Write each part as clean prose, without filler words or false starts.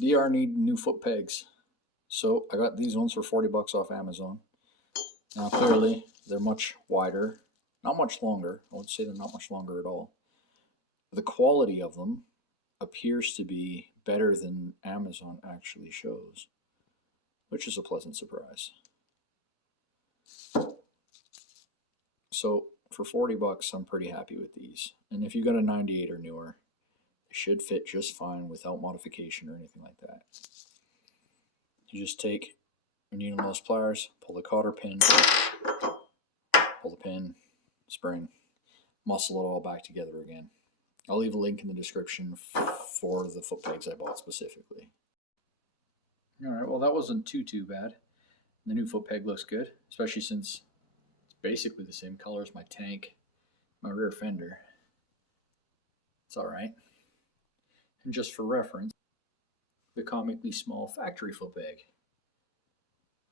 DR need new foot pegs. So I got these ones for 40 bucks off Amazon. Now clearly they're much wider, not much longer. I would say they're not much longer at all. The quality of them appears to be better than Amazon actually shows, which is a pleasant surprise. So for 40 bucks, I'm pretty happy with these. And if you got a 98 or newer, it should fit just fine without modification or anything like that. You just take your needle nose pliers, pull the cotter pin, pull the pin, spring, muscle it all back together again. I'll leave a link in the description for the foot pegs I bought specifically. Alright, well that wasn't too bad. The new foot peg looks good, especially since it's basically the same color as my tank, my rear fender. It's alright. And just for reference, the comically small factory foot peg.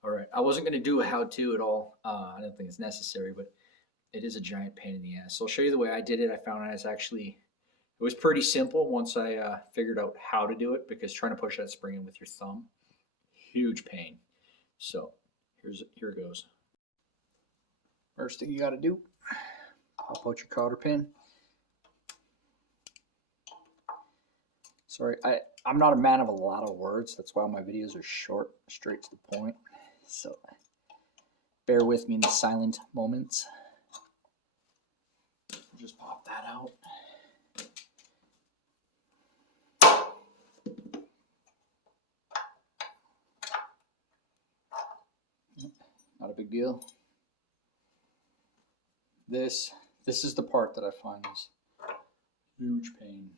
Alright, I wasn't going to do a how-to at all. I don't think it's necessary, but it is a giant pain in the ass. So I'll show you the way I did it. I found it was pretty simple once I figured out how to do it, because trying to push that spring in with your thumb, huge pain. So here it goes. First thing you got to do, pop out your cotter pin. Sorry, I'm not a man of a lot of words. That's why my videos are short, straight to the point. So bear with me in the silent moments. Just pop that out. Not a big deal. This is the part that I find is huge pain.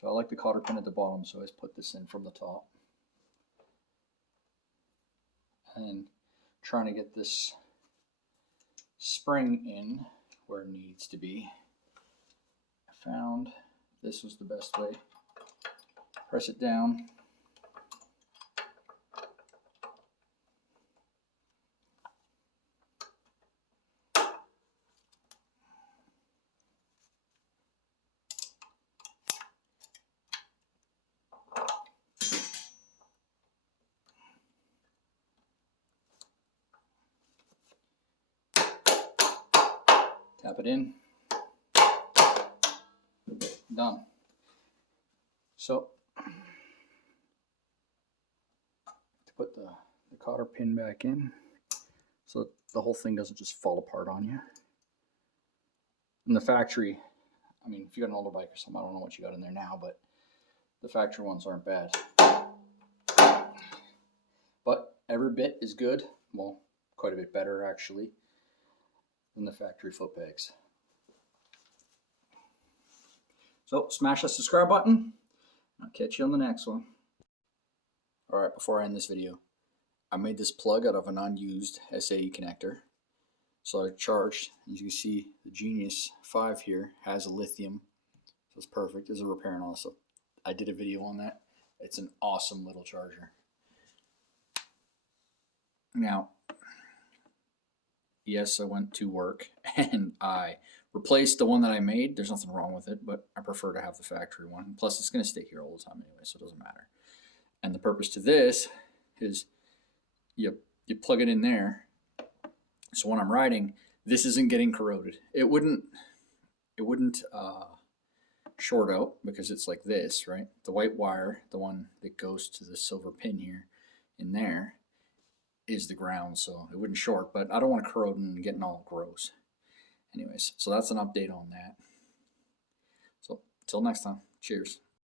So I like the cotter pin at the bottom, so I just put this in from the top. And trying to get this spring in where it needs to be. I found this was the best way. Press it down. Tap it in. Done. So to put the cotter pin back in so the whole thing doesn't just fall apart on you. In the factory, I mean, if you got an older bike or something, I don't know what you got in there now, but the factory ones aren't bad. But every bit is good. Well, quite a bit better actually than the factory foot pegs. So smash that subscribe button. I'll catch you on the next one. Alright, before I end this video, I made this plug out of an unused SAE connector. So I charged, as you can see, the Genius 5 here has a lithium. So it's perfect. There's a repair and all. So I did a video on that. It's an awesome little charger. Now, yes, I went to work and I replaced the one that I made. There's nothing wrong with it, but I prefer to have the factory one. Plus, it's going to stay here all the time anyway, so it doesn't matter. And the purpose to this is you plug it in there. So when I'm riding, this isn't getting corroded. It wouldn't short out because it's like this, right? The white wire, the one that goes to the silver pin here in there, is the ground, so it wouldn't short, but I don't want to corrode and getting all gross. Anyways, so that's an update on that. So till next time, cheers.